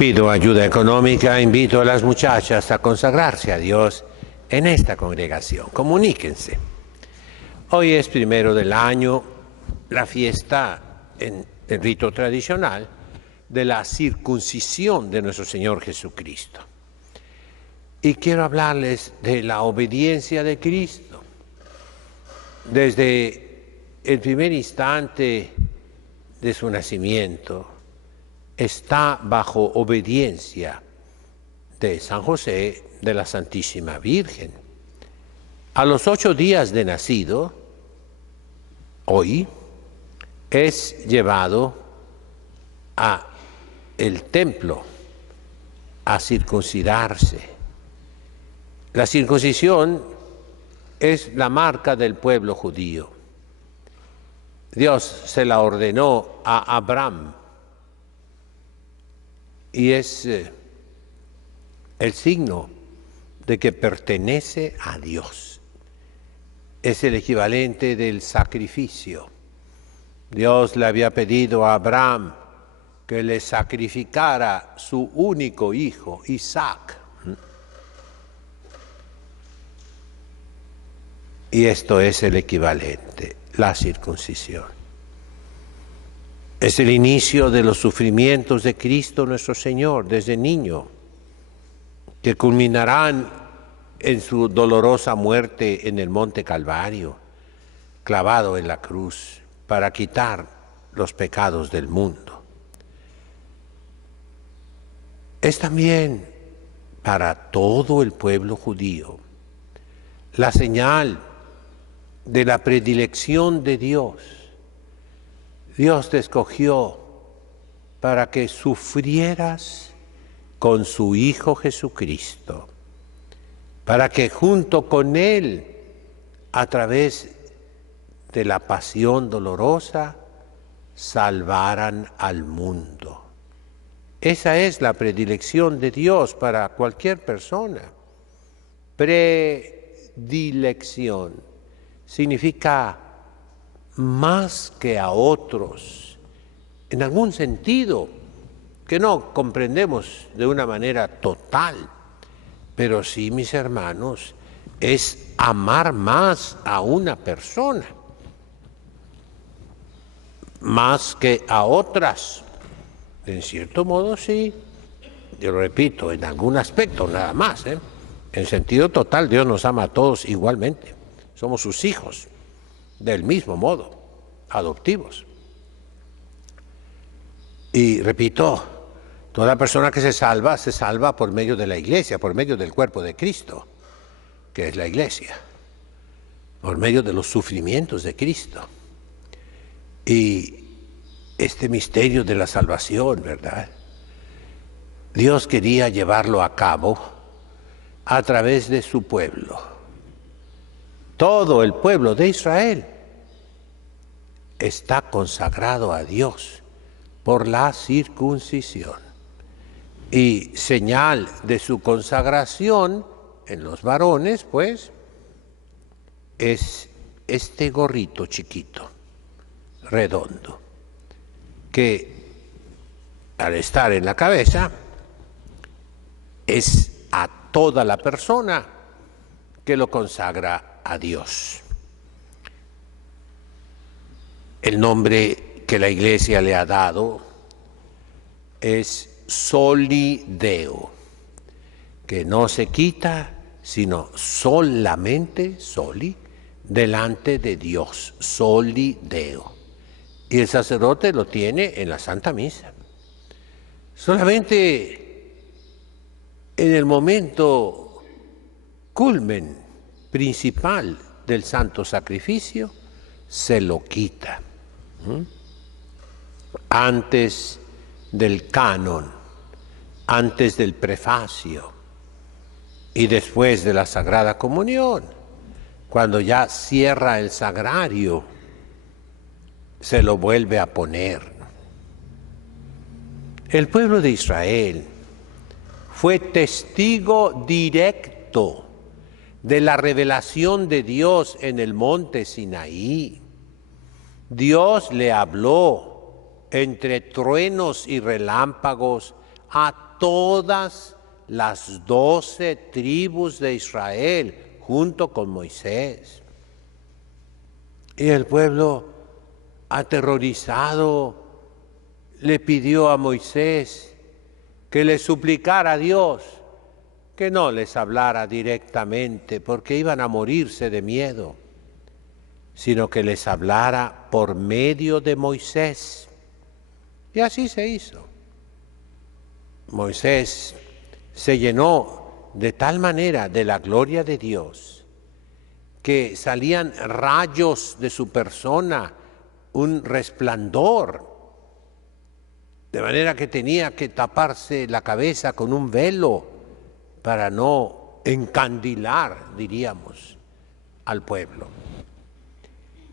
Pido ayuda económica, invito a las muchachas a consagrarse a Dios en esta congregación. Comuníquense. Hoy es primero del año, la fiesta en el rito tradicional de la circuncisión de nuestro Señor Jesucristo. Y quiero hablarles de la obediencia de Cristo. Desde el primer instante de su nacimiento, está bajo obediencia de San José, de la Santísima Virgen. A los 8 días de nacido, hoy, es llevado a el templo a circuncidarse. La circuncisión es la marca del pueblo judío. Dios se la ordenó a Abraham y es el signo de que pertenece a Dios. Es el equivalente del sacrificio. Dios le había pedido a Abraham que le sacrificara su único hijo, Isaac. Y esto es el equivalente, la circuncisión. Es el inicio de los sufrimientos de Cristo nuestro Señor desde niño, que culminarán en su dolorosa muerte en el Monte Calvario, clavado en la cruz para quitar los pecados del mundo. Es también para todo el pueblo judío la señal de la predilección de Dios. Dios te escogió para que sufrieras con su Hijo Jesucristo, para que junto con Él, a través de la pasión dolorosa, salvaran al mundo. Esa es la predilección de Dios para cualquier persona. Predilección significa más que a otros, en algún sentido que no comprendemos de una manera total, pero sí, mis hermanos, es amar más a una persona, más que a otras. En cierto modo, sí, yo lo repito, en algún aspecto nada más, En sentido total, Dios nos ama a todos igualmente. Somos sus hijos, del mismo modo, adoptivos. Y repito, toda persona que se salva por medio de la Iglesia, por medio del cuerpo de Cristo, que es la Iglesia, por medio de los sufrimientos de Cristo. Y este misterio de la salvación, ¿verdad? Dios quería llevarlo a cabo a través de su pueblo. Todo el pueblo de Israel está consagrado a Dios por la circuncisión. Y señal de su consagración en los varones, pues, es este gorrito chiquito, redondo, que al estar en la cabeza es a toda la persona que lo consagra a Dios. El nombre que la Iglesia le ha dado es Soli Deo, que no se quita, sino solamente, soli, delante de Dios, Soli Deo. Y el sacerdote lo tiene en la Santa Misa. Solamente en el momento culmen principal del santo sacrificio se lo quita. Antes del canon, antes del prefacio y después de la Sagrada Comunión, cuando ya cierra el sagrario, se lo vuelve a poner. El pueblo de Israel fue testigo directo de la revelación de Dios en el monte Sinaí. Dios le habló entre truenos y relámpagos a todas las 12 tribus de Israel junto con Moisés. Y el pueblo, aterrorizado, le pidió a Moisés que le suplicara a Dios que no les hablara directamente porque iban a morirse de miedo, sino que les hablara por medio de Moisés. Y así se hizo. Moisés se llenó de tal manera de la gloria de Dios que salían rayos de su persona, un resplandor, de manera que tenía que taparse la cabeza con un velo para no encandilar, diríamos, al pueblo.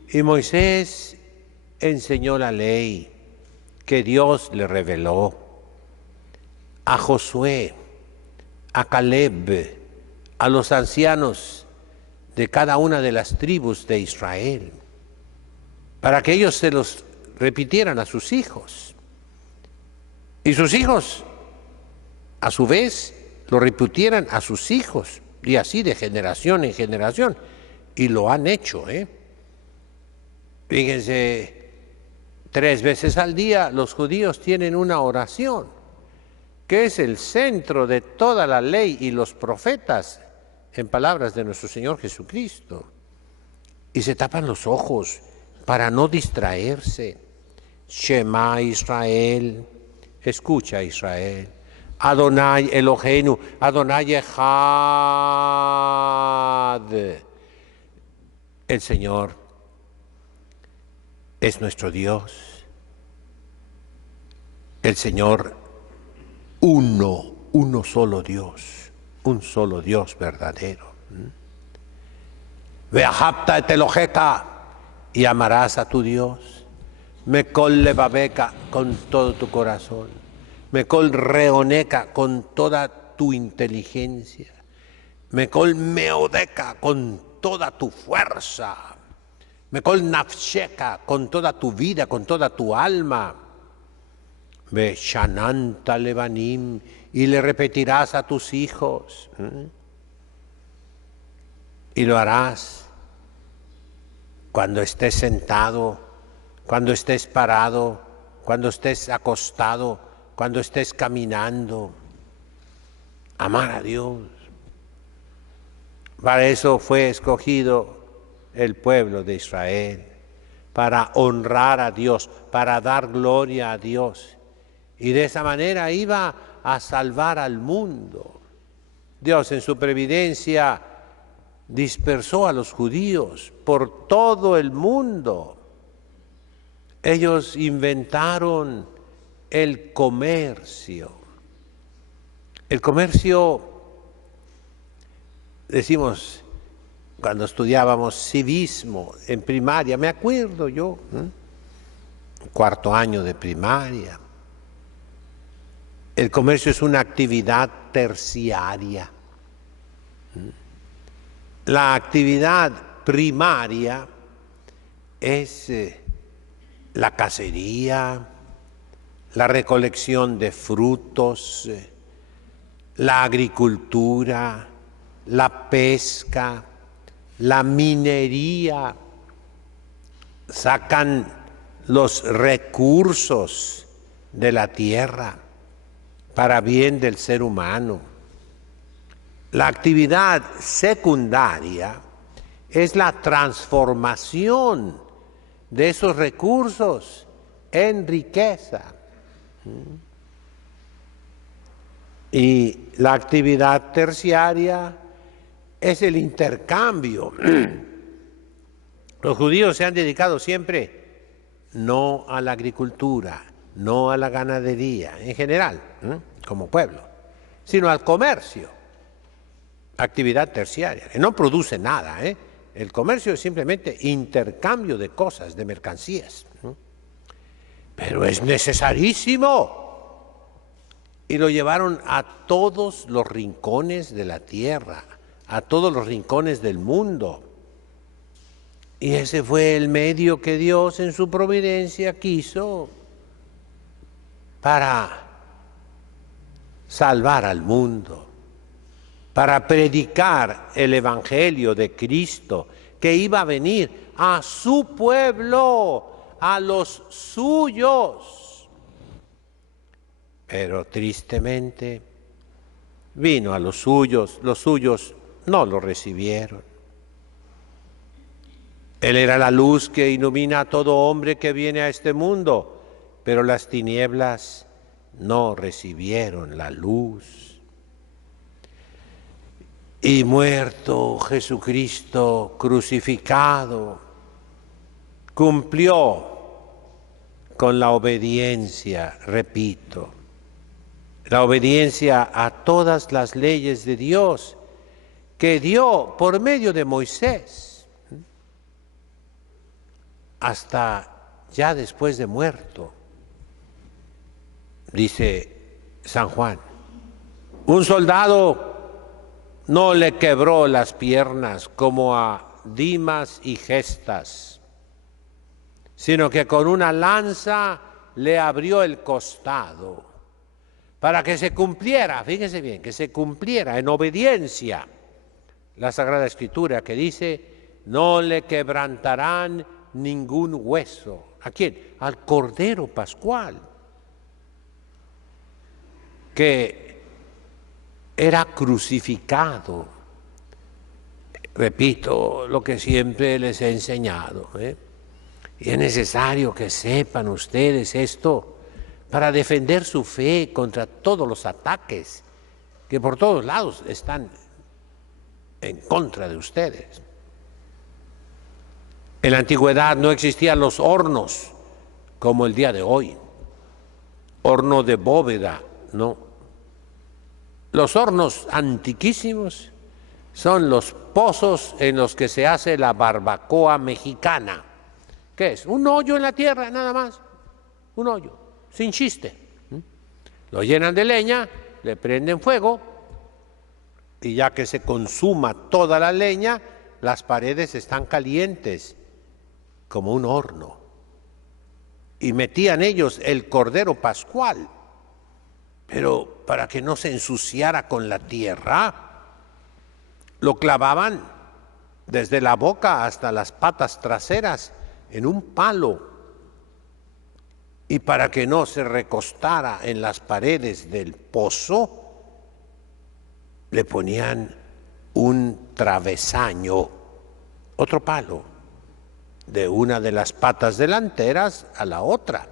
Y Moisés enseñó la ley que Dios le reveló a Josué, a Caleb, a los ancianos de cada una de las tribus de Israel, para que ellos se los repitieran a sus hijos. Y sus hijos, a su vez, lo repitieran a sus hijos, y así de generación en generación. Y lo han hecho, Fíjense, 3 veces al día los judíos tienen una oración, que es el centro de toda la ley y los profetas, en palabras de nuestro Señor Jesucristo. Y se tapan los ojos para no distraerse. Shema Israel, escucha Israel. Adonai Eloheinu, Adonai Echad. El Señor es nuestro Dios. El Señor uno solo Dios, un solo Dios verdadero. Ve'ahabta et Eloheka, y amarás a tu Dios. Mekol levabeca, con todo tu corazón. Mekol reoneca, con toda tu inteligencia. Mekol meodeca, con toda tu fuerza. Mekol nafsheka, con toda tu vida, con toda tu alma. Ve shananta levanim, y le repetirás a tus hijos. Y lo harás cuando estés sentado, cuando estés parado, cuando estés acostado, cuando estés caminando. Amar a Dios. Para eso fue escogido el pueblo de Israel, para honrar a Dios, para dar gloria a Dios. Y de esa manera iba a salvar al mundo. Dios en su previdencia dispersó a los judíos por todo el mundo. Ellos inventaron el comercio. El comercio, decimos, cuando estudiábamos civismo en primaria, me acuerdo yo, 4º año de primaria. El comercio es una actividad terciaria. La actividad primaria es la cacería, la recolección de frutos, la agricultura, la pesca, la minería. Sacan los recursos de la tierra para bien del ser humano. La actividad secundaria es la transformación de esos recursos en riqueza. Y la actividad terciaria es el intercambio. Los judíos se han dedicado siempre no a la agricultura, no a la ganadería en general, como pueblo, sino al comercio. Actividad terciaria, que no produce nada. El comercio es simplemente intercambio de cosas, de mercancías. Pero es necesarísimo. Y lo llevaron a todos los rincones de la tierra, a todos los rincones del mundo. Y ese fue el medio que Dios en su providencia quiso para salvar al mundo, para predicar el Evangelio de Cristo, que iba a venir a su pueblo, a los suyos. Pero tristemente vino a los suyos no lo recibieron. Él era la luz que ilumina a todo hombre que viene a este mundo, pero las tinieblas no recibieron la luz. Y muerto Jesucristo crucificado, cumplió con la obediencia, repito, la obediencia a todas las leyes de Dios que dio por medio de Moisés, hasta ya después de muerto. Dice San Juan, un soldado no le quebró las piernas como a Dimas y Gestas, sino que con una lanza le abrió el costado, para que se cumpliera, fíjense bien, que se cumpliera en obediencia la Sagrada Escritura que dice, no le quebrantarán ningún hueso. ¿A quién? Al Cordero Pascual, que era crucificado. Repito lo que siempre les he enseñado, y es necesario que sepan ustedes esto para defender su fe contra todos los ataques que por todos lados están en contra de ustedes. En la antigüedad no existían los hornos como el día de hoy, horno de bóveda, no. Los hornos antiquísimos son los pozos en los que se hace la barbacoa mexicana. ¿Qué es? Un hoyo en la tierra, nada más, un hoyo, sin chiste. Lo llenan de leña, le prenden fuego y ya que se consuma toda la leña, las paredes están calientes como un horno. Y metían ellos el Cordero Pascual, pero para que no se ensuciara con la tierra, lo clavaban desde la boca hasta las patas traseras en un palo, y para que no se recostara en las paredes del pozo, le ponían un travesaño, otro palo, de una de las patas delanteras a la otra.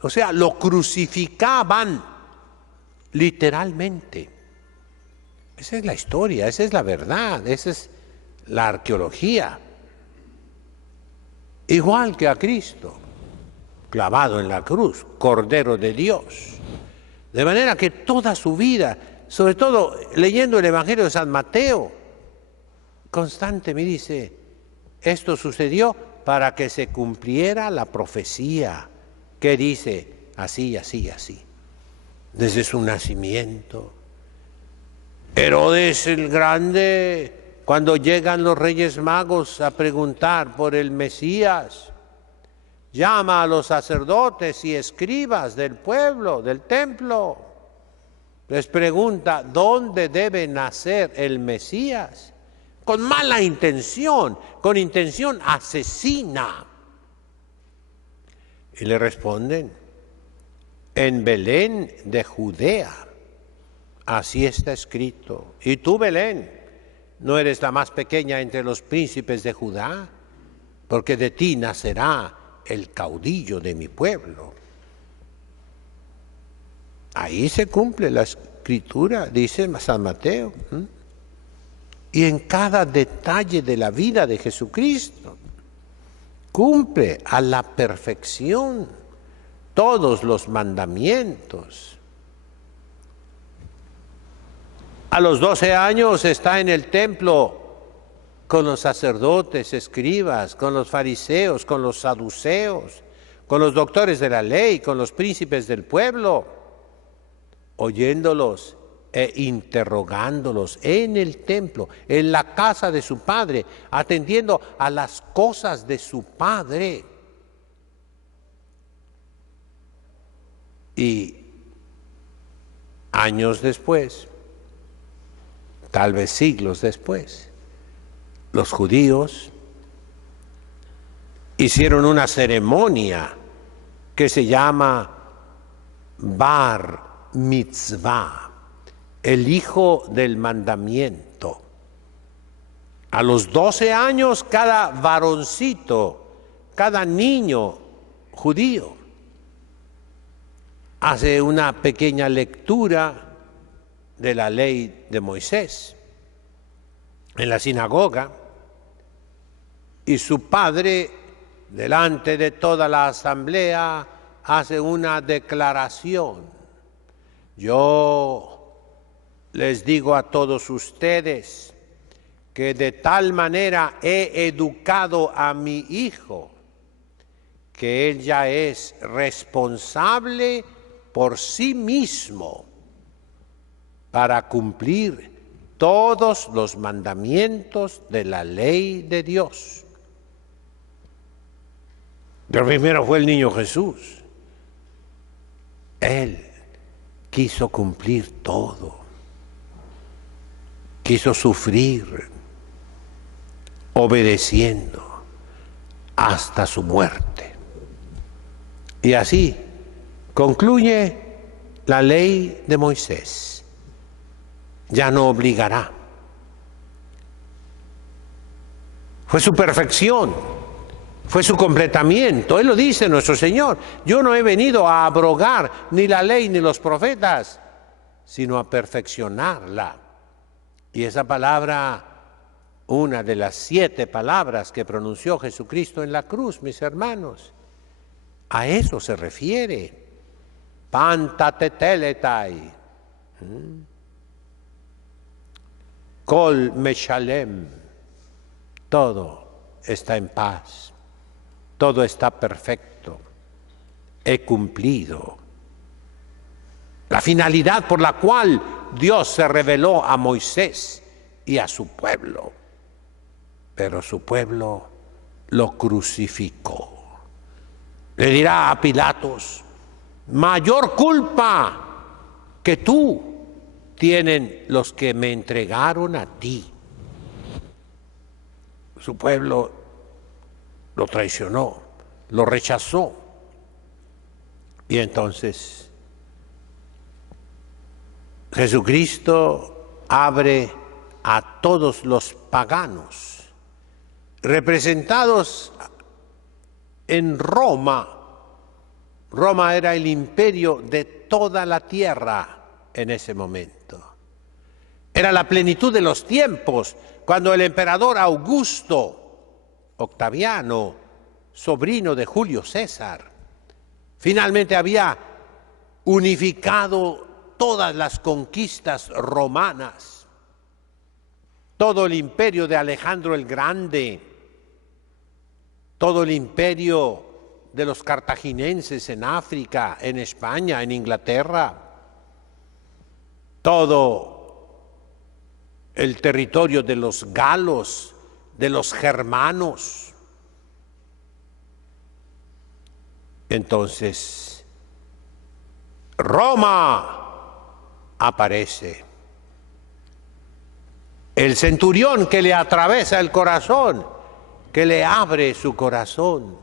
O sea, lo crucificaban literalmente. Esa es la historia, esa es la verdad, esa es la arqueología. Igual que a Cristo, clavado en la cruz, Cordero de Dios. De manera que toda su vida, sobre todo leyendo el Evangelio de San Mateo, constante me dice, esto sucedió para que se cumpliera la profecía que dice así, así, así. Desde su nacimiento. Herodes el Grande, cuando llegan los Reyes Magos a preguntar por el Mesías, llama a los sacerdotes y escribas del pueblo, del templo. Les pregunta, ¿dónde debe nacer el Mesías? Con mala intención, con intención asesina. Y le responden, en Belén de Judea, así está escrito. Y tú, Belén, no eres la más pequeña entre los príncipes de Judá, porque de ti nacerá el caudillo de mi pueblo. Ahí se cumple la escritura, dice San Mateo. Y en cada detalle de la vida de Jesucristo, cumple a la perfección todos los mandamientos. A los 12 años está en el templo con los sacerdotes, escribas, con los fariseos, con los saduceos, con los doctores de la ley, con los príncipes del pueblo, oyéndolos e interrogándolos en el templo, en la casa de su padre, atendiendo a las cosas de su padre. Y Años después, tal vez siglos después, los judíos hicieron una ceremonia que se llama Bar Mitzvah, el hijo del mandamiento. A los 12 años, cada varoncito, cada niño judío hace una pequeña lectura de la ley de Moisés en la sinagoga, y su padre, delante de toda la asamblea, hace una declaración. Yo les digo a todos ustedes que de tal manera he educado a mi hijo que él ya es responsable por sí mismo para cumplir todos los mandamientos de la ley de Dios. Pero primero fue el niño Jesús. Él quiso cumplir todo. Quiso sufrir, obedeciendo hasta su muerte. Y así concluye la ley de Moisés. Ya no obligará. Fue su perfección, fue su completamiento. Él lo dice nuestro Señor: yo no he venido a abrogar ni la ley ni los profetas, sino a perfeccionarla. Y esa palabra, una de las 7 palabras que pronunció Jesucristo en la cruz, mis hermanos, a eso se refiere. Pantateteletai. Kol meshalem. Todo está en paz. Todo está perfecto. He cumplido la finalidad por la cual Dios se reveló a Moisés y a su pueblo. Pero su pueblo lo crucificó. Le dirá a Pilatos: mayor culpa que tú tienen los que me entregaron a ti. Su pueblo lo traicionó, lo rechazó. Y entonces Jesucristo abre a todos los paganos, representados en Roma. Roma era el imperio de toda la tierra en ese momento. Era la plenitud de los tiempos, cuando el emperador Augusto Octaviano, sobrino de Julio César, finalmente había unificado todas las conquistas romanas, todo el imperio de Alejandro el Grande, todo el imperio de los cartaginenses en África, en España, en Inglaterra, todo el territorio de los galos, de los germanos. Entonces, Roma aparece. El centurión que le atraviesa el corazón, que le abre su corazón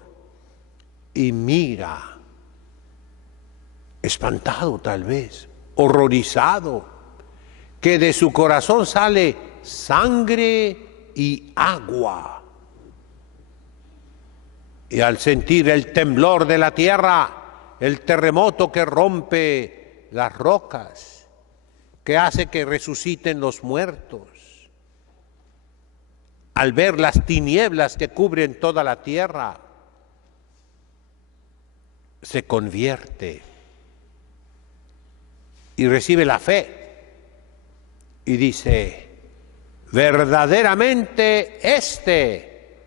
y mira, espantado tal vez, horrorizado, que de su corazón sale sangre y agua. Y al sentir el temblor de la tierra, el terremoto que rompe las rocas, que hace que resuciten los muertos, al ver las tinieblas que cubren toda la tierra, se convierte y recibe la fe y dice: verdaderamente este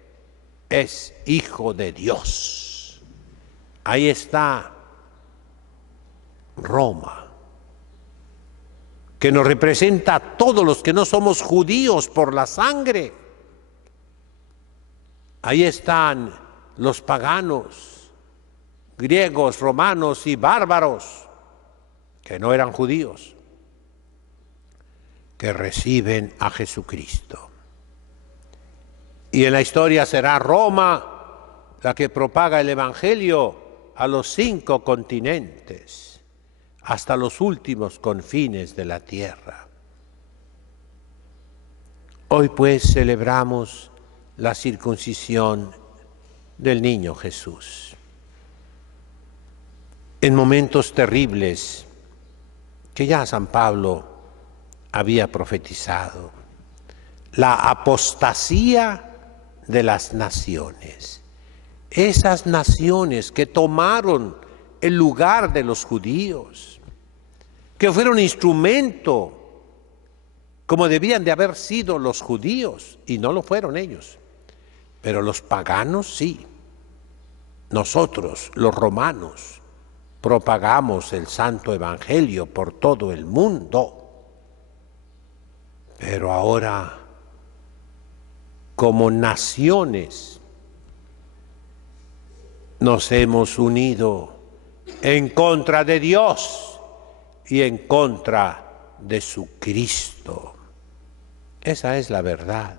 es Hijo de Dios. Ahí está Roma, que nos representa a todos los que no somos judíos por la sangre. Ahí están los paganos, griegos, romanos y bárbaros, que no eran judíos. que reciben a Jesucristo. Y en la historia será Roma la que propaga el Evangelio a los 5 continentes, hasta los últimos confines de la tierra. Hoy pues celebramos la circuncisión del niño Jesús. En momentos terribles que ya San Pablo había profetizado, la apostasía de las naciones, esas naciones que tomaron el lugar de los judíos, que fueron instrumento como debían de haber sido los judíos, y no lo fueron ellos, pero los paganos sí. Nosotros, los romanos, propagamos el santo evangelio por todo el mundo, pero ahora, como naciones, nos hemos unido en contra de Dios y en contra de su Cristo. Esa es la verdad.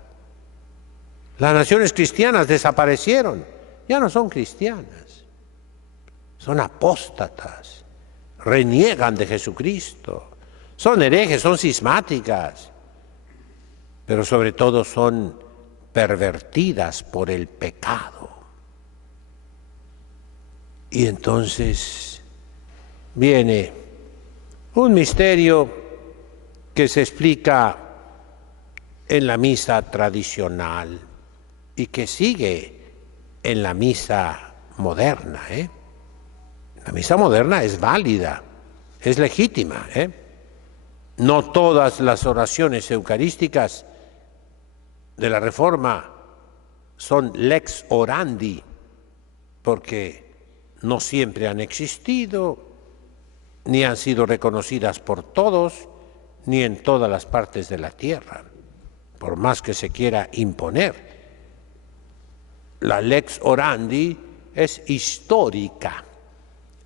Las naciones cristianas desaparecieron, ya no son cristianas, son apóstatas, reniegan de Jesucristo, son herejes, son cismáticas, pero sobre todo son pervertidas por el pecado. Y entonces viene un misterio que se explica en la misa tradicional y que sigue en la misa moderna. La misa moderna es válida, es legítima. No todas las oraciones eucarísticas de la Reforma son lex orandi, porque no siempre han existido, ni han sido reconocidas por todos, ni en todas las partes de la tierra, por más que se quiera imponer. La lex orandi es histórica,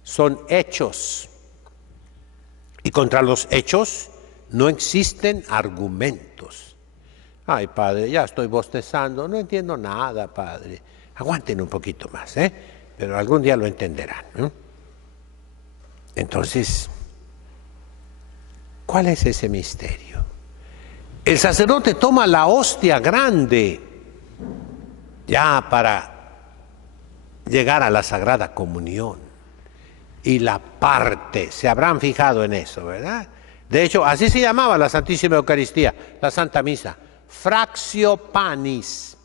son hechos, y contra los hechos no existen argumentos. Ay, padre, ya estoy bostezando, no entiendo nada, padre. Aguanten un poquito más, pero algún día lo entenderán. Entonces, ¿cuál es ese misterio? El sacerdote toma la hostia grande ya para llegar a la Sagrada Comunión y la parte. Se habrán fijado en eso, ¿verdad? De hecho, así se llamaba la Santísima Eucaristía, la Santa Misa, fractio panis,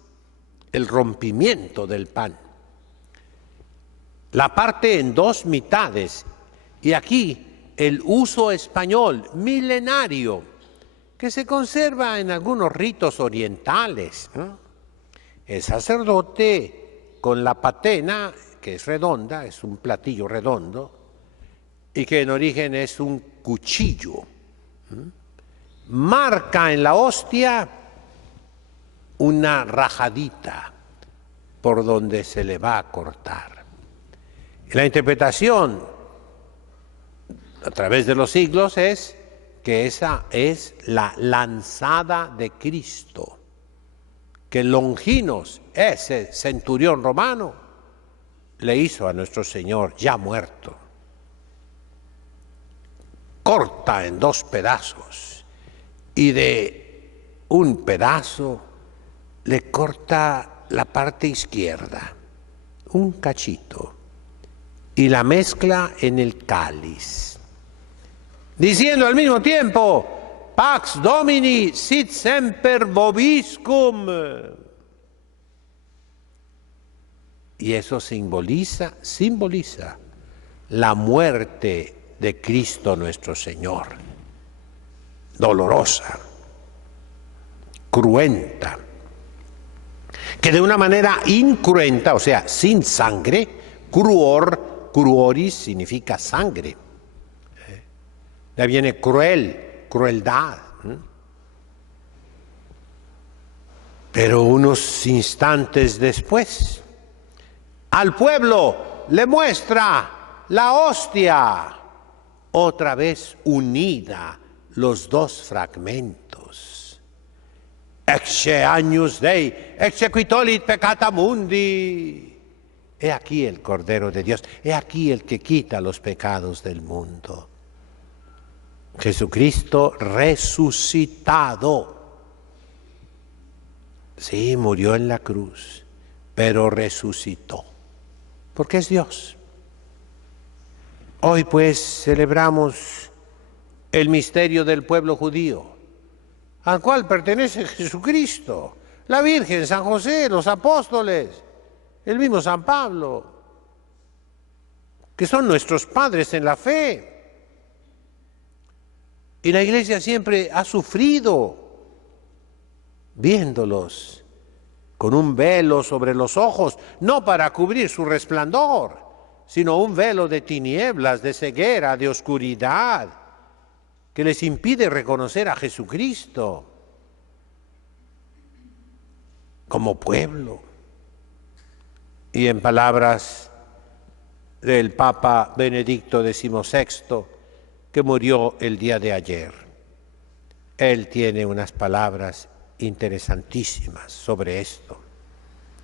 el rompimiento del pan. La parte en 2 mitades, y aquí el uso español milenario que se conserva en algunos ritos orientales. El sacerdote con la patena, que es redonda, es un platillo redondo, y que en origen es un cuchillo, marca en la hostia una rajadita por donde se le va a cortar. La interpretación a través de los siglos es que esa es la lanzada de Cristo, que Longinos, ese centurión romano, le hizo a nuestro Señor ya muerto. Corta en 2 pedazos, y de un pedazo le corta la parte izquierda, un cachito, y la mezcla en el cáliz, diciendo al mismo tiempo: Pax Domini sit semper vobiscum. Y eso simboliza la muerte de Cristo nuestro Señor, dolorosa, cruenta, que de una manera incruenta, o sea, sin sangre, cruoris significa sangre, de ahí viene crueldad. Pero unos instantes después, al pueblo le muestra la hostia, otra vez unida, los dos fragmentos. Ecce agnus Dei, exequitolit peccata mundi. He aquí el Cordero de Dios, he aquí el que quita los pecados del mundo. Jesucristo resucitado. Sí, murió en la cruz, pero resucitó, porque es Dios. Hoy pues celebramos el misterio del pueblo judío, al cual pertenece Jesucristo, la Virgen, San José, los apóstoles, el mismo San Pablo, que son nuestros padres en la fe. Y la Iglesia siempre ha sufrido viéndolos con un velo sobre los ojos, no para cubrir su resplandor, sino un velo de tinieblas, de ceguera, de oscuridad, que les impide reconocer a Jesucristo como pueblo. Y en palabras del Papa Benedicto XVI, que murió el día de ayer, él tiene unas palabras interesantísimas sobre esto.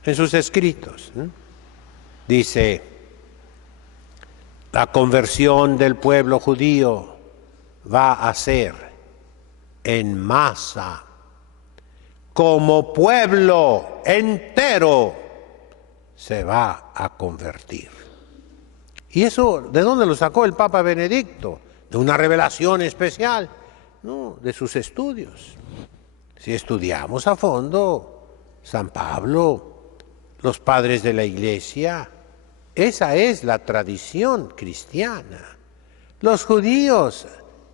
En sus escritos, dice: la conversión del pueblo judío va a ser en masa, como pueblo entero se va a convertir. ¿Y eso de dónde lo sacó el Papa Benedicto? De una revelación especial, no, de sus estudios. Si estudiamos a fondo San Pablo, los padres de la Iglesia, esa es la tradición cristiana. Los judíos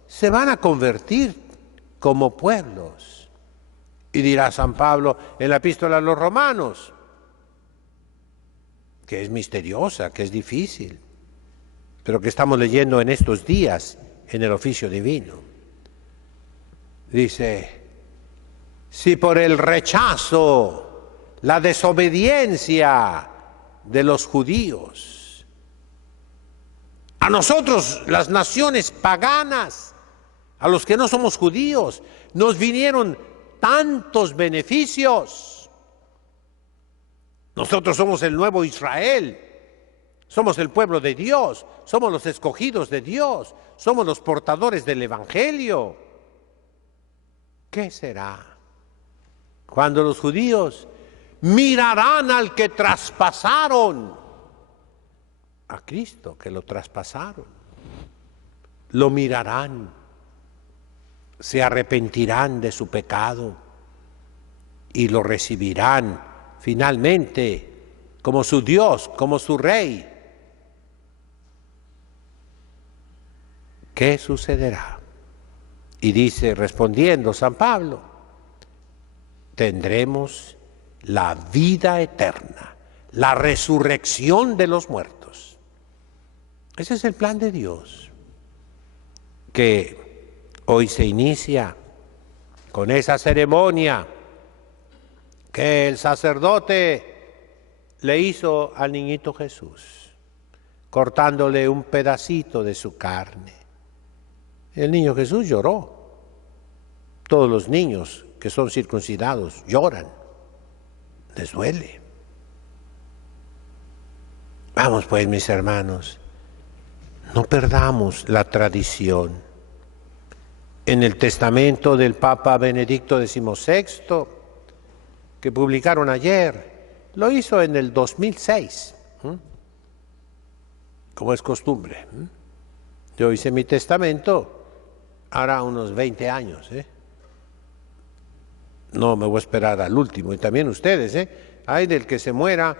se van a convertir como pueblos. Y dirá San Pablo en la epístola a los romanos, que es misteriosa, que es difícil, pero que estamos leyendo en estos días en el oficio divino. Dice: si por el rechazo, la desobediencia de los judíos, a nosotros, las naciones paganas, a los que no somos judíos, nos vinieron tantos beneficios. Nosotros somos el nuevo Israel, somos el pueblo de Dios, somos los escogidos de Dios, somos los portadores del Evangelio. ¿Qué será cuando los judíos mirarán al que traspasaron? A Cristo, que lo traspasaron. Lo mirarán, se arrepentirán de su pecado y lo recibirán finalmente como su Dios, como su Rey. ¿Qué sucederá? Y dice, respondiendo San Pablo, tendremos la vida eterna, la resurrección de los muertos. Ese es el plan de Dios, que hoy se inicia con esa ceremonia que el sacerdote le hizo al niñito Jesús, cortándole un pedacito de su carne. El niño Jesús lloró. Todos los niños que son circuncidados lloran, les duele. Vamos pues, mis hermanos, no perdamos la tradición. En el testamento del Papa Benedicto XVI, que publicaron ayer, lo hizo en el 2006, como es costumbre. Yo hice mi testamento hará unos 20 años. No me voy a esperar al último, y también ustedes. Hay del que se muera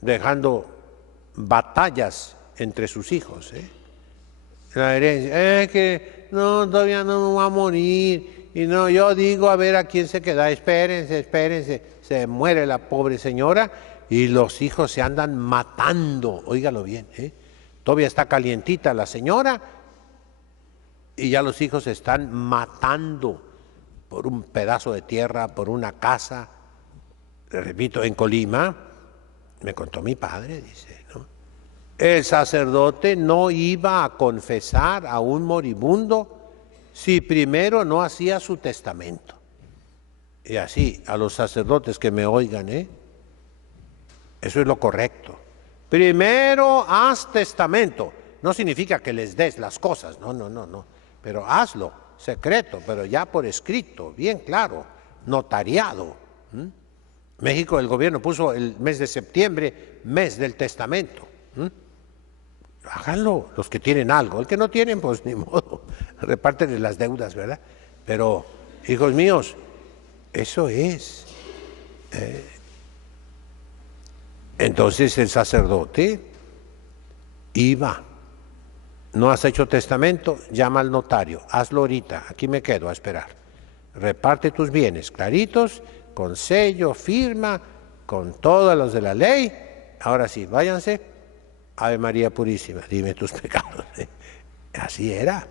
dejando batallas entre sus hijos. La herencia, que no, todavía no me va a morir. Y no, yo digo, a ver a quién se queda, espérense, espérense. Se muere la pobre señora y los hijos se andan matando. Óigalo bien, todavía está calientita la señora y ya los hijos se están matando por un pedazo de tierra, por una casa. Le repito, en Colima, me contó mi padre, dice, el sacerdote no iba a confesar a un moribundo si primero no hacía su testamento. Y así, a los sacerdotes que me oigan, eso es lo correcto. Primero haz testamento. No significa que les des las cosas, no. Pero hazlo, secreto, pero ya por escrito, bien claro, notariado. México, el gobierno puso el mes de septiembre, mes del testamento. Háganlo los que tienen algo. El que no tienen, pues ni modo, repártenle las deudas, ¿verdad? Pero, hijos míos, eso es. Entonces el sacerdote iba. No has hecho testamento, llama al notario, hazlo ahorita, aquí me quedo a esperar. Reparte tus bienes claritos, con sello, firma, con todos los de la ley. Ahora sí, váyanse. Ave María Purísima, dime tus pecados. Así era.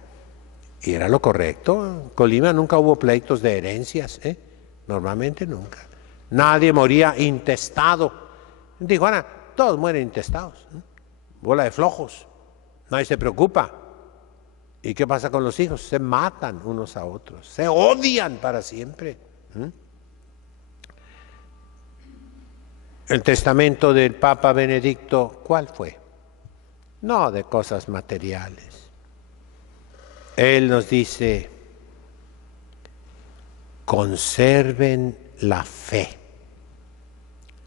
Y era lo correcto. En Colima nunca hubo pleitos de herencias, normalmente nunca. Nadie moría intestado. En Tijuana todos mueren intestados. Bola de flojos. Nadie se preocupa. ¿Y qué pasa con los hijos? Se matan unos a otros. Se odian para siempre. El testamento del Papa Benedicto, ¿cuál fue? No de cosas materiales. Él nos dice, conserven la fe.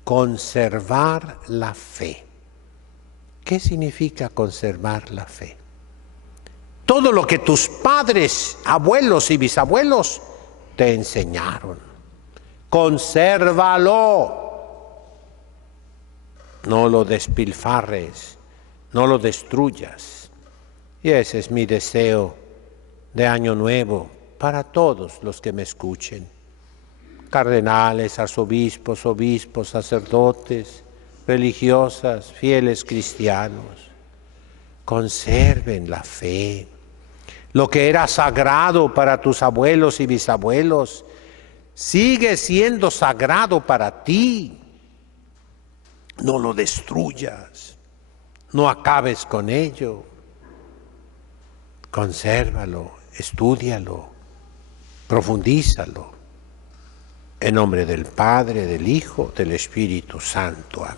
Conservar la fe. ¿Qué significa conservar la fe? Todo lo que tus padres, abuelos y bisabuelos te enseñaron. Consérvalo. No lo despilfarres, no lo destruyas. Y ese es mi deseo de Año Nuevo para todos los que me escuchen. Cardenales, arzobispos, obispos, sacerdotes, religiosas, fieles cristianos. Conserven la fe. Lo que era sagrado para tus abuelos y bisabuelos sigue siendo sagrado para ti. No lo destruyas, no acabes con ello. Consérvalo, estúdialo, profundízalo. En nombre del Padre, del Hijo, del Espíritu Santo. Amén.